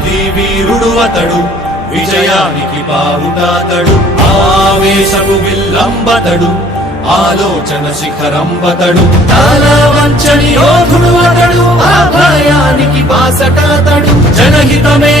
విజయానికతడు విజయానికి బావుటాతడు ఆవేశపు విల్లంబతడు ఆలోచన శిఖరంబతడు వంచని యోధుడు అతడు ఆ భయానికి బాసటాతడు జనహితమే